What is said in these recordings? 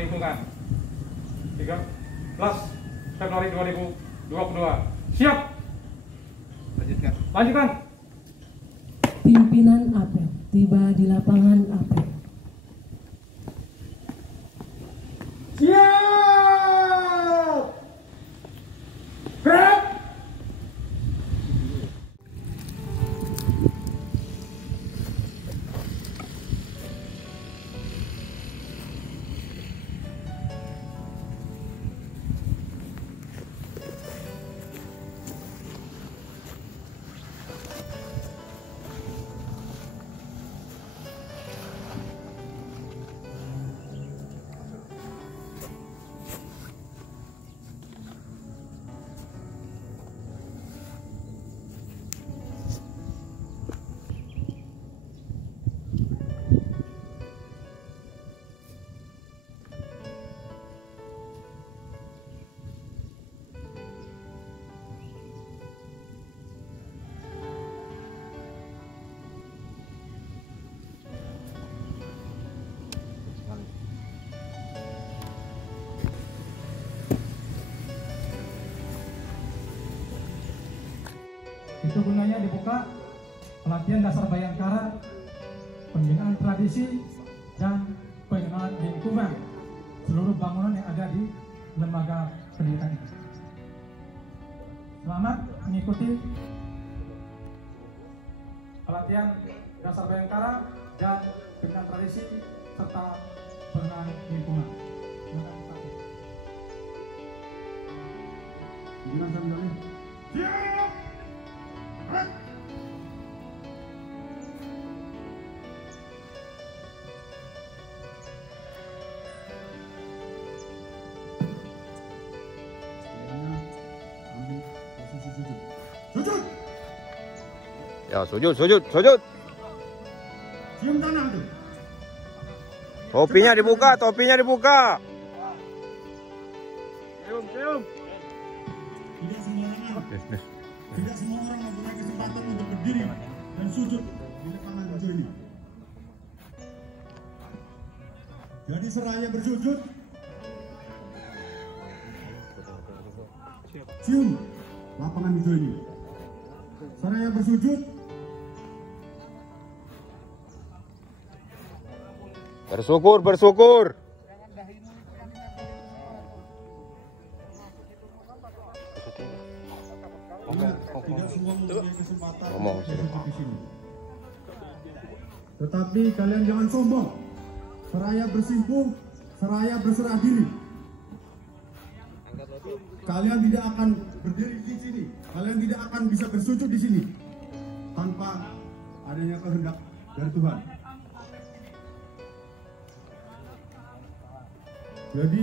Lingkungan 13 Februari 2022. Siap. Lanjutkan. Pimpinan APED tiba di lapangan APED. Siap. Gerak. Itu gunanya dibuka pelatihan dasar Bayangkara, pembinaan tradisi, dan pengenalan lingkungan seluruh bangunan yang ada di lembaga pendidikan ini. Selamat mengikuti pelatihan dasar Bayangkara dan pembinaan tradisi serta pengenalan lingkungan. Siap! Sujud. Ya, sujud. Cium tanah tuh. Topinya dibuka. Cium. Tidak semua orang mempunyai kesempatan untuk berdiri dan sujud di lapangan hijau ini. Jadi seraya bersujud, cium lapangan hijau ini. Seraya bersujud, Bersyukur. tidak semua mempunyai kesempatan Ngomong. untuk di sini. Tetapi kalian jangan sombong. Seraya bersimpuh, seraya berserah diri. Kalian tidak akan berdiri di sini. Kalian tidak akan bisa bersujud di sini tanpa adanya kehendak dari Tuhan. Jadi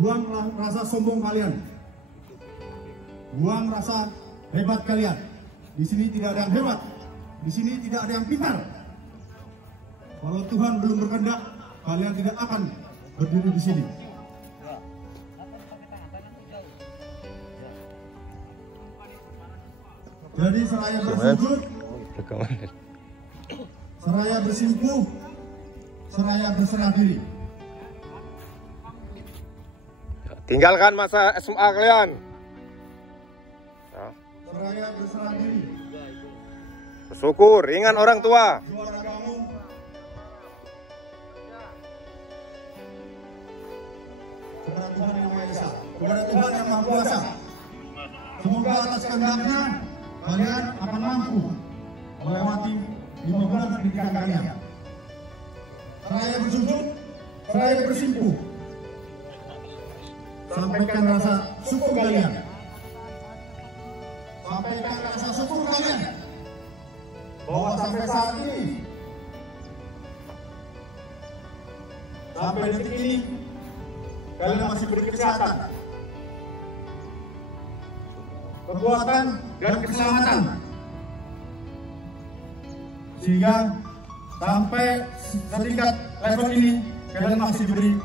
buanglah rasa sombong kalian. Buang rasa hebat kalian. Di sini tidak ada yang hebat. Di sini tidak ada yang pintar. Kalau Tuhan belum berkehendak, kalian tidak akan berdiri di sini. Jadi seraya bersujud, seraya bersimpuh, seraya berserah diri. Tinggalkan masa SMA kalian. Seraya berserah diri. Bersyukur, ingat orang tua. Juara bangun. Kepada Tuhan yang Maha Esa, kepada Tuhan yang Maha Kuasa. Semoga atas kehendaknya kalian akan mampu melewati 5 bulan pendidikan kalian. Seraya bersujud, seraya bersimpuh. Sampaikan rasa syukur kalian. Sampaikan rasa syukur kalian bahwa sampai saat ini, sampai detik ini, kalian masih berkesehatan, kekuatan dan keselamatan, sehingga sampai setingkat level ini kalian masih diberi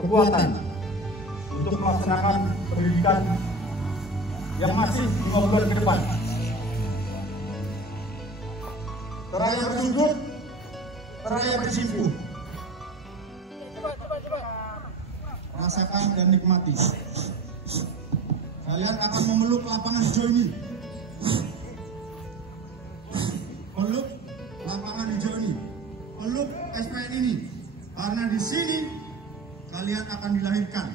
kekuatan untuk melaksanakan pendidikan yang masih 5 bulan ke depan. Seraya bersujud, seraya bersimpuh. rasakan dan nikmati. Kalian akan memeluk lapangan hijau ini. Peluk lapangan hijau ini. Peluk SPN ini. Karena di sini kalian akan dilahirkan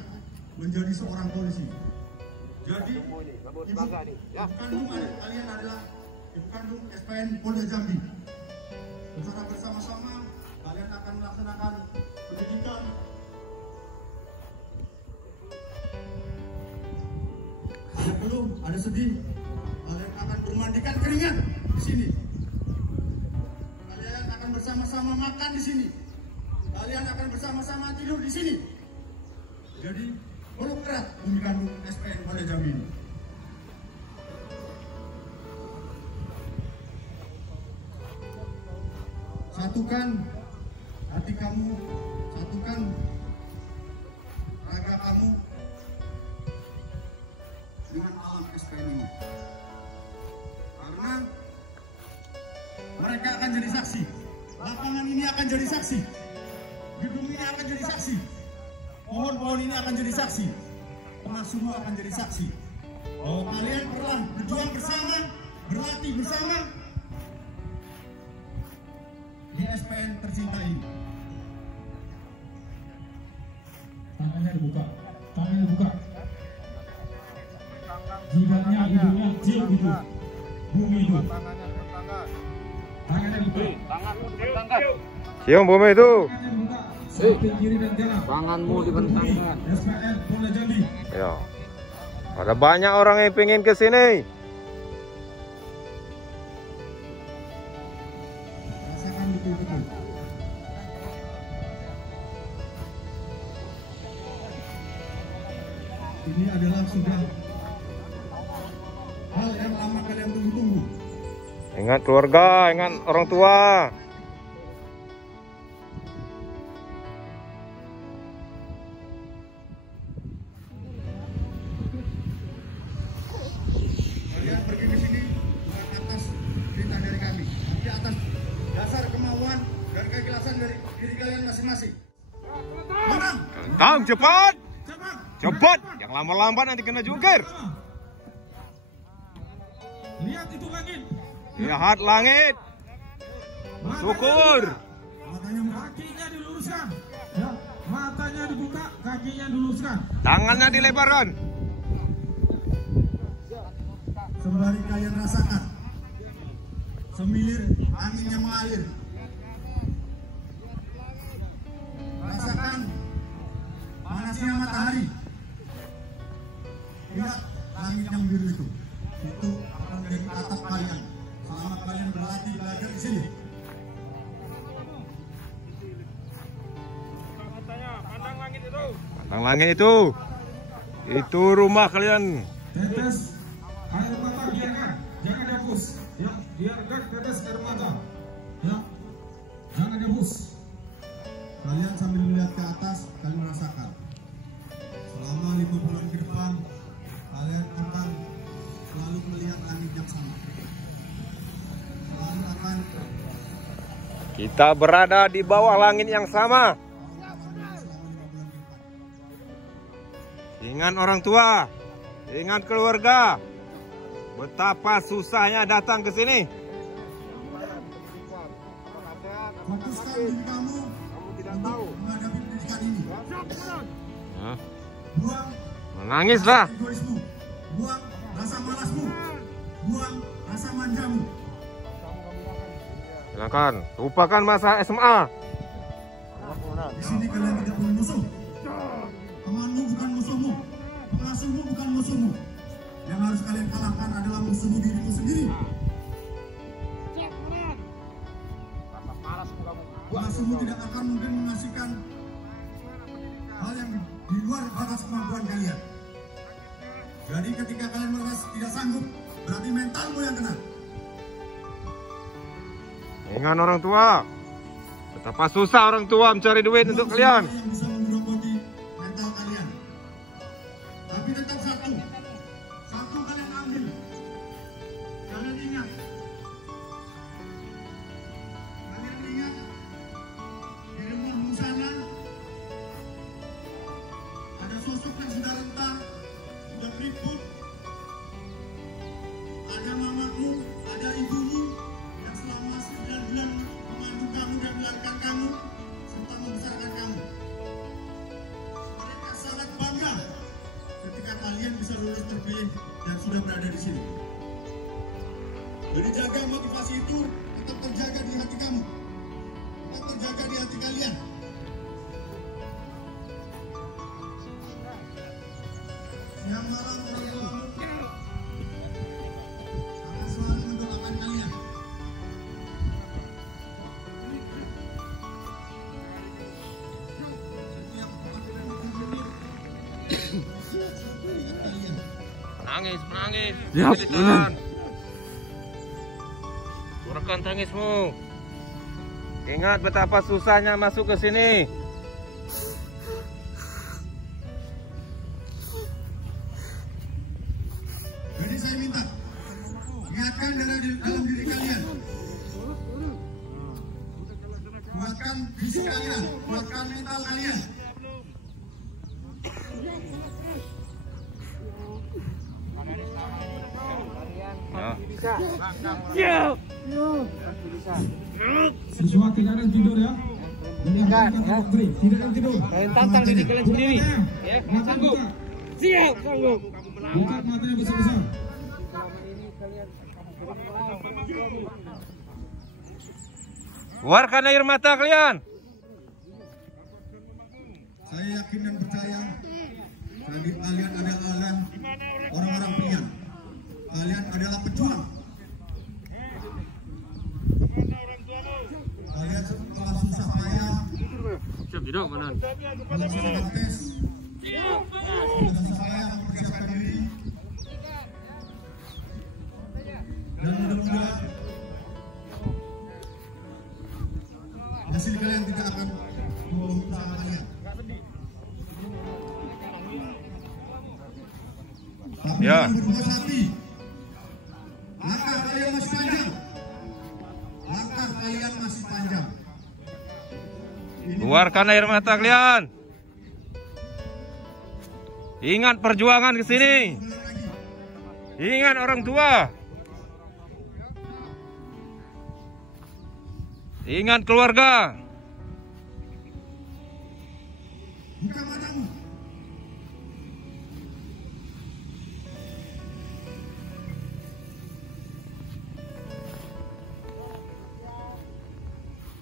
menjadi seorang polisi. Jadi ibu kandung kalian adalah ibu kandung SPN Polda Jambi. Secara bersama-sama kalian akan melaksanakan pendidikan. Ada peluh, ada sedih. Kalian akan bermandikan keringat di sini. Kalian akan bersama-sama makan di sini. Kalian akan bersama-sama tidur di sini. Jadi peluk erat bumi kandung SPN Polda Jambi ini. Satukan hati kamu, satukan raga kamu dengan alam SPN ini. Karena mereka akan jadi saksi. Lapangan ini akan jadi saksi. Gedung ini akan jadi saksi. Pohon-pohon ini akan jadi saksi. Pengasuhmu akan jadi saksi. Oh, kalian pernah berjuang bersama, berlatih bersama di SPN tercinta ini. Tangannya dibuka, tangannya dibuka. Jidatnya, hidungnya, cium gitu. Bumi itu. Tangannya dibuka. Cium bumi itu. Kiri dan kanan. Tanganmu dibentangkan. SPN Polda Jambi. Ya. Ada banyak orang yang pengen ke sini. Rasakan betul-betul. Ini adalah sudah hal yang lama kalian tunggu-tunggu. Ingat keluarga, ingat orang tua. Kalian pergi ke sini bukan atas perintah dari kami, tapi atas dasar kemauan dan keikhlasan dari diri kalian masing-masing. Menang! Tang, cepat. Cepat! Cepat. Yang lama-lama nanti kena jungkir. Lihat itu langit. Lihat langit. Syukur. Matanya Kakinya diluruskan. Ya, matanya dibuka, kakinya diluruskan. Tangannya dilebarkan. sembari kalian rasakan semilir angin yang mengalir. Rasakan panasnya matahari. Lihat langit yang biru itu. Itu akan menjadi atap kalian selama kalian berlatih belajar di sini. Pandang langit itu. Itu rumah kalian. Tetes air mata biarkan, jangan dihapus. Ya, biarkan tetes air mata. Ya, jangan dihapus. Kalian sambil melihat ke atas, kalian merasakan selama 5 bulan ke depan kalian akan selalu melihat langit yang sama. Selalu akan Kita berada di bawah langit yang sama. Ingat orang tua, ingat keluarga. Betapa susahnya datang ke sini. fokuskan diri kamu untuk menghadapi pendidikan ini. Buang Menangislah. egoismu, buang rasa malasmu, buang rasa manjamu. Silakan, lupakan masa SMA. Di sini kalian tidak punya musuh. Temanmu bukan musuhmu, pengasuhmu bukan musuhmu. Yang harus kalian kalahkan adalah musuhmu dirimu sendiri. Pengasuhmu tidak akan mungkin mengasihkan hal yang di luar batas kemampuan kalian. Jadi ketika kalian merasa tidak sanggup, berarti mentalmu yang kena. Ingat orang tua. Betapa susah orang tua mencari duit untuk kalian. Yang bisa menggerogoti mental kalian. Tapi tetap satu kalian ambil. Kalian ingat. Di rumahmu sana ada Kemdikbud, ada mamamu, ada ibumu yang selama 9 bulan memandu kamu dan melahirkan kamu serta membesarkan kamu. Mereka sangat bangga ketika kalian bisa lulus terpilih dan sudah berada di sini. Jadi jaga motivasi itu tetap terjaga di hati kamu, tetap terjaga di hati kalian. Siang malam orang tuamu akan selalu mendoakan kalian. Menangis, menangis. Siap, Ditahan. Kurangkan tangismu. Ingat betapa susahnya masuk ke sini. Jadi saya minta, ingatkan dalam diri kalian, kuatkan fisik kalian, kuatkan mental kalian. Ya. Siswa tidak ada yang tidur ya. Tidak ada yang tidur. Kalian tantang diri kalian sendiri. Ya, sanggup. Siap, sanggup. Buka matanya besar-besar. Keluarkan air mata kalian. Saya yakin dan percaya kalian adalah orang-orang pilihan. Kalian adalah pejuang. Kalian setelah susah payah Siap tidak mana? melaksanakan tes, sudah susah payah mempersiapkan diri, dan mudah-mudahan hasil kalian tidak akan membohongi usaha kalian. Tapi Ya. jangan berpuas hati. Langkah kalian masih panjang. Langkah kalian masih panjang. Keluarkan air mata kalian. Ingat perjuangan ke sini. Ingat orang tua. Ingat keluarga. Buka matamu.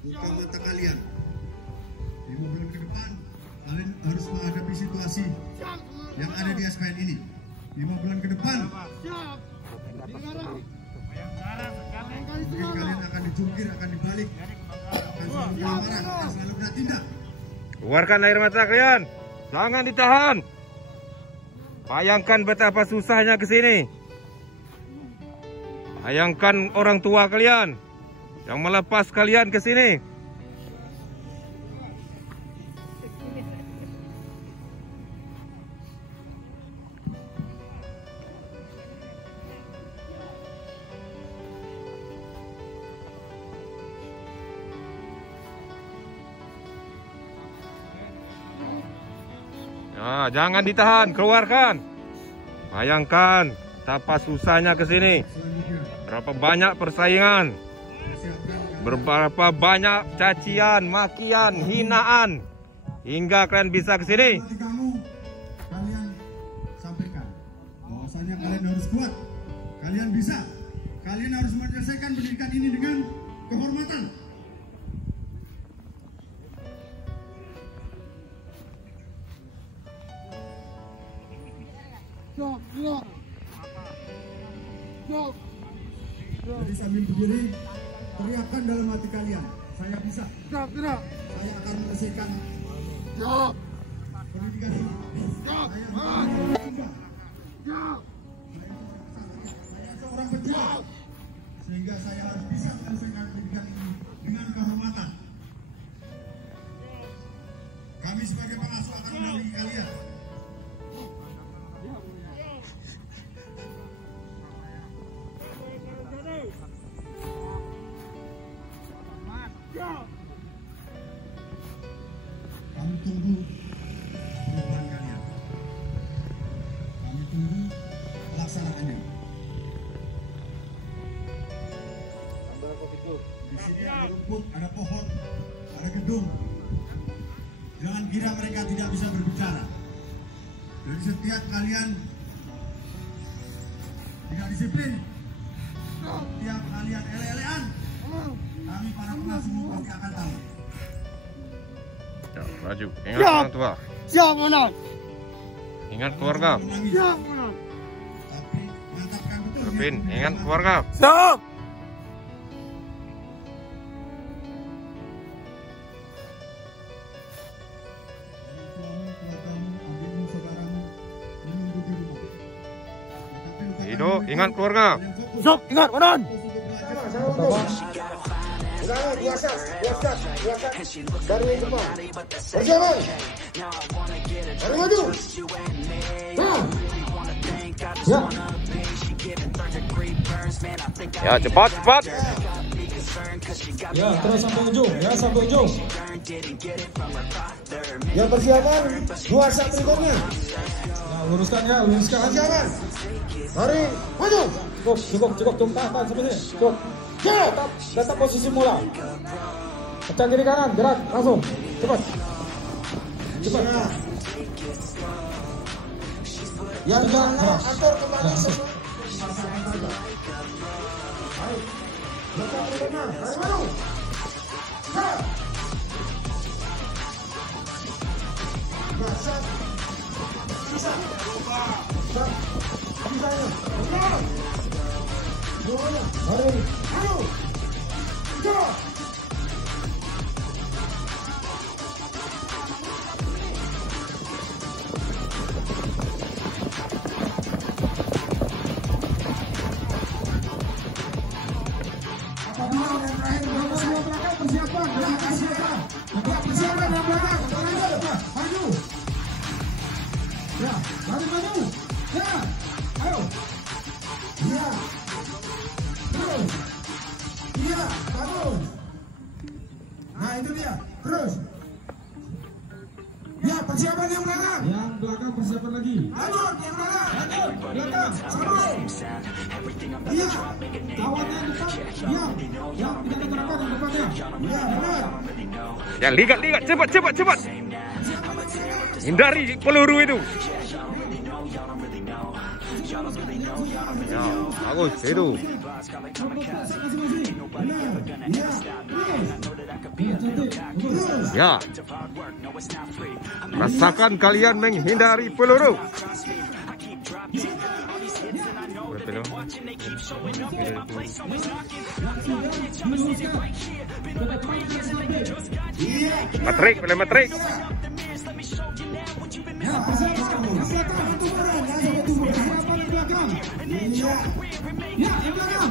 Buka mata kalian. 5 bulan ke depan, kalian harus menghadapi situasi yang ada di SPN ini. 5 bulan ke depan, mungkin kalian akan dijungkir, akan dibalik, akan selalu marah, akan selalu kena tindak. Keluarkan air mata kalian. Jangan ditahan. Bayangkan betapa susahnya ke sini. Bayangkan orang tua kalian yang melepas kalian ke sini. Nah, jangan ditahan, keluarkan. Bayangkan betapa susahnya ke sini. Berapa banyak persaingan. Berapa banyak cacian, makian, hinaan hingga kalian bisa ke sini. Hati kamu, kalian sampaikan bahwasanya kalian harus kuat, kalian bisa, kalian harus menyelesaikan pendidikan ini dengan kehormatan. Jadi sambil berdiri, teriakkan dalam hati kalian, saya bisa. Saya akan menyelesaikan pendidikan ini. Saya seorang pejuang, sehingga saya harus bisa menyelesaikan pendidikan ini dengan kehormatan. Kami sebagai pengasuh akan mendampingi kalian. Kami tunggu perubahan kalian. Kami tunggu rumput, ada pohon, ada gedung. Jangan kira mereka tidak bisa berbicara. Jadi setiap kalian tidak disiplin, setiap kalian ele-elean, kami para pengasuh pasti akan tahu. Ya, maju. Ingat orang tua. Siap, Menang. Ingat keluarga. Siap, Menang. Tapi mantapkan betul. Kevin, ingat keluarga. Siap. Suami, keluargamu, adikmu, saudaramu menunggu di rumah. Tetapi Hido, ingat keluarga. Siap, ingat, Menang. Dari depan. Persiapan. Dari maju. Ya. Ya, cepat, cepat. Ya, terus sampai ujung, ya sampai ujung. Ya persiapan. 2 set berikutnya. Nah, luruskan ya, luruskan. Persiapan. Mari maju. Cukup, tahan seperti ini. Cukup. Ya, tetap posisi mula. Pecah kiri kanan, gerak, langsung. Cepat. Yang mana atur kembali Ya, semua. Lepas berikutnya. Mari maju. Ya. Sisa. Sisanya. Semuanya. Mari maju. Ya. Nah itu dia, terus. Ya persiapan yang belakang. Yang belakang persiapan lagi. Lanjut yang belakang. Lanjut belakang. Sambung. Iya. Kawan yang depan, yang tidak terangkat yang depannya. Iya benar. Ya, lihat, cepat. Hindari peluru itu. Ya, bagus itu. Ya. Rasakan kalian menghindari peluru. Matrik. Yang belakang.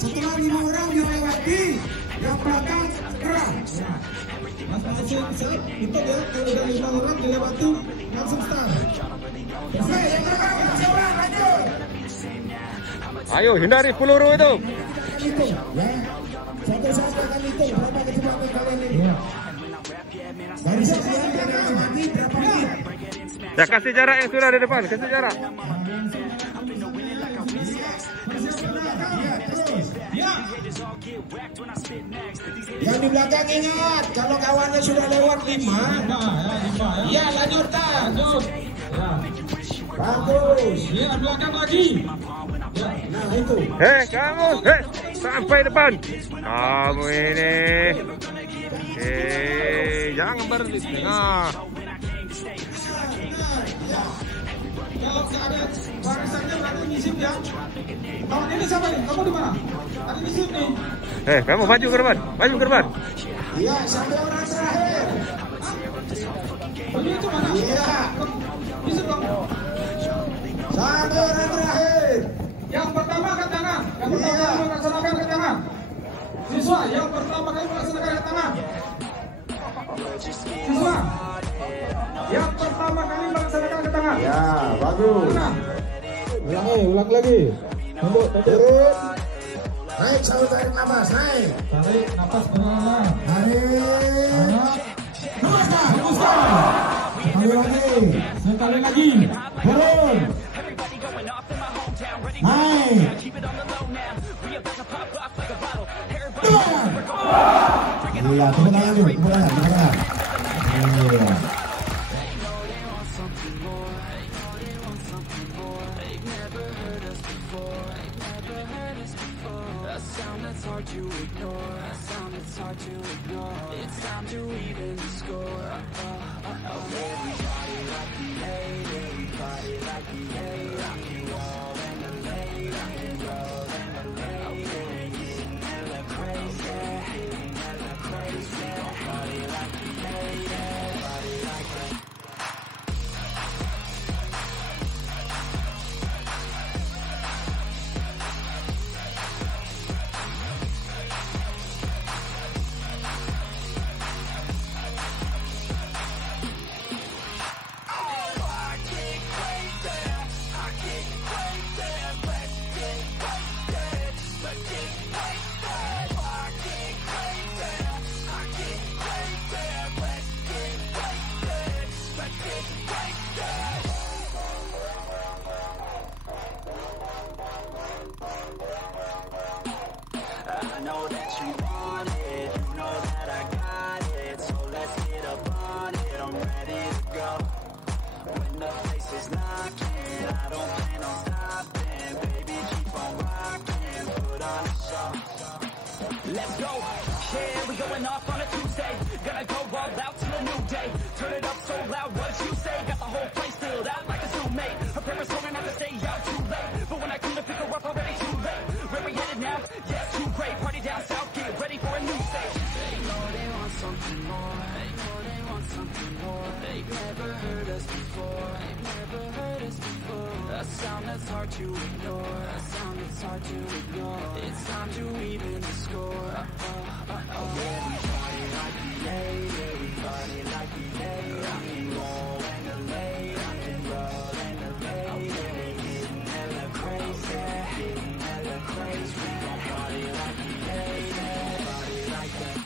Setelah 5 orang dilewati, yang belakang gerak. Itu ya, udah 5 orang dilewati langsung start. Oke, yang belakang masih orang lanjut. Ayo, hindari peluru itu. Hitung, ya. Satu-satu akan hitung berapa kecepatan kalian ini. Dari sekian yang dilewati berapa menit? Ya, kasih jarak yang sudah di depan, kasih jarak. Yang di belakang ingat, kalau kawannya sudah lewat 5, ya lanjutkan. Bagus. Ya, belakang lagi. Nah itu. Kamu, sampai depan. Kamu ini. Jangan berhenti. Nah. Kalau keadaan barisannya berarti nyisip ya. Kawan ini siapa nih? Kamu di mana? Tadi nyisip nih. Kamu maju ke depan. Iya, sampai orang terakhir. Ini itu mana? Iya. Nyisip dong. Sampai orang terakhir. Yang pertama angkat tangan. Yang pertama kali melaksanakan angkat tangan. Siswa yang pertama kali melaksanakan angkat tangan. Siswa yang pertama kali melaksanakan angkat tangan. Ya, bagus. Nah. Ulang lagi. Tunduk. Turun. Naik, sambil tarik nafas, naik. Tarik nafas pelan-pelan. Tarik. Lepaskan. Sekali lagi. Turun. Naik. Iya, tepuk tangan dulu, tepuk tangan, tepuk tangan. Iya. Let's go, yeah, we going off on a Tuesday. Gonna go all out till a new day. Turn it up so loud, what you say? Got the whole place filled out like a Zoom-mate. Her parents told her not to stay out too late, but when I come to pick her up, already too late. Where we headed now? Yeah, too great. Party down south, get ready for a new stage. They know they want something more. They know they want something more. They've never heard us before. They've never heard us before. A sound that's hard to ignore. A sound that's hard to ignore. It's time to even the score. Yeah, we party like PA. Yeah, we party like PA. Rock and roll and the late. Rock and roll and the late. Yeah, we getting hella crazy. Getting hella crazy. We gon' party like PA. Yeah, party like that.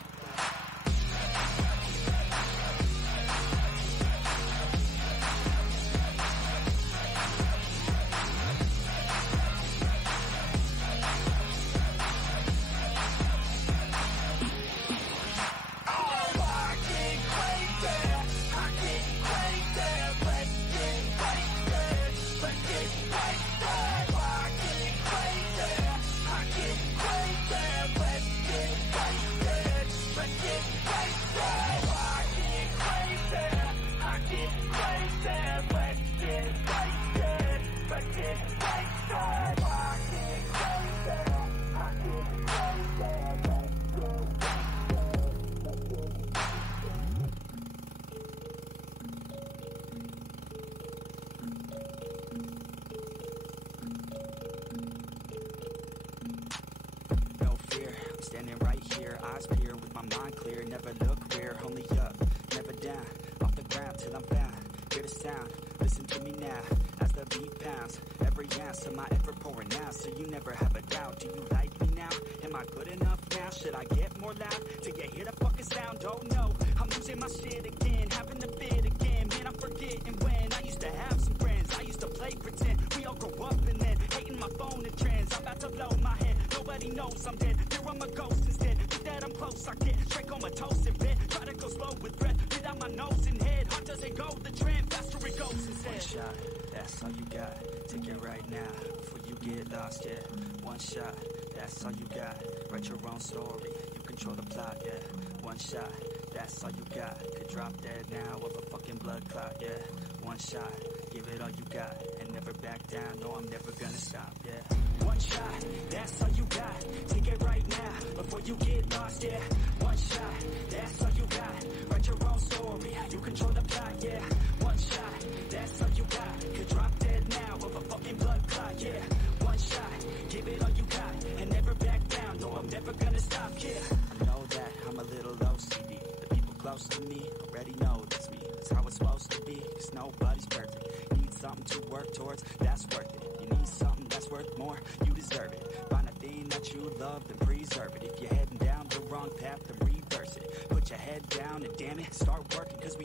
No fear, I'm standing right here, eyes peer with my mind clear, never look rear, only up, never down, off the ground till I'm found, hear the sound, listen to me now, as the beat pounds, every ounce of my effort pouring out, so you never have a doubt, do you like me now, am I good enough now, should I get more loud, till you hear the fucking sound, oh no, I'm losing my shit again, having to fit again, man I'm forgetting when, I used to have some friends, I used to play pretend, we all grow up and then, hating my phone and trends, I'm about to blow my head, nobody knows I'm dead, here I'm a ghost instead, think that I'm close, I get straight comatose in bed, try to go slow with breath, breathe out my nose and head, hard does it go, the trend, faster it goes instead. One shot, that's all you got, take it right now, before you get lost, yeah, one shot, that's all you got, write your own story, you control the plot, yeah, one shot, that's all you got, could drop dead now of a fucking blood clot, yeah, one shot, give it all you got, and never back down, no I'm never gonna stop, yeah, one shot, that's all you got, take it right now, before you get lost, yeah, one shot, that's all you got, write your own story, you control the plot, yeah, one shot, that's all you got, could drop dead now of a fucking blood clot, yeah, one shot, give it all you got, and never back down, no I'm never gonna stop, yeah, I know that I'm a little OCD, the people close to me already know that's me, that's how it's supposed to be, cause nobody's perfect, need something to work towards, that's worth it, you need something that's worth more, you deserve it, find a thing that you love, then preserve it, if you're heading down the wrong path, then reverse it, put your head down and damn it, start working, cause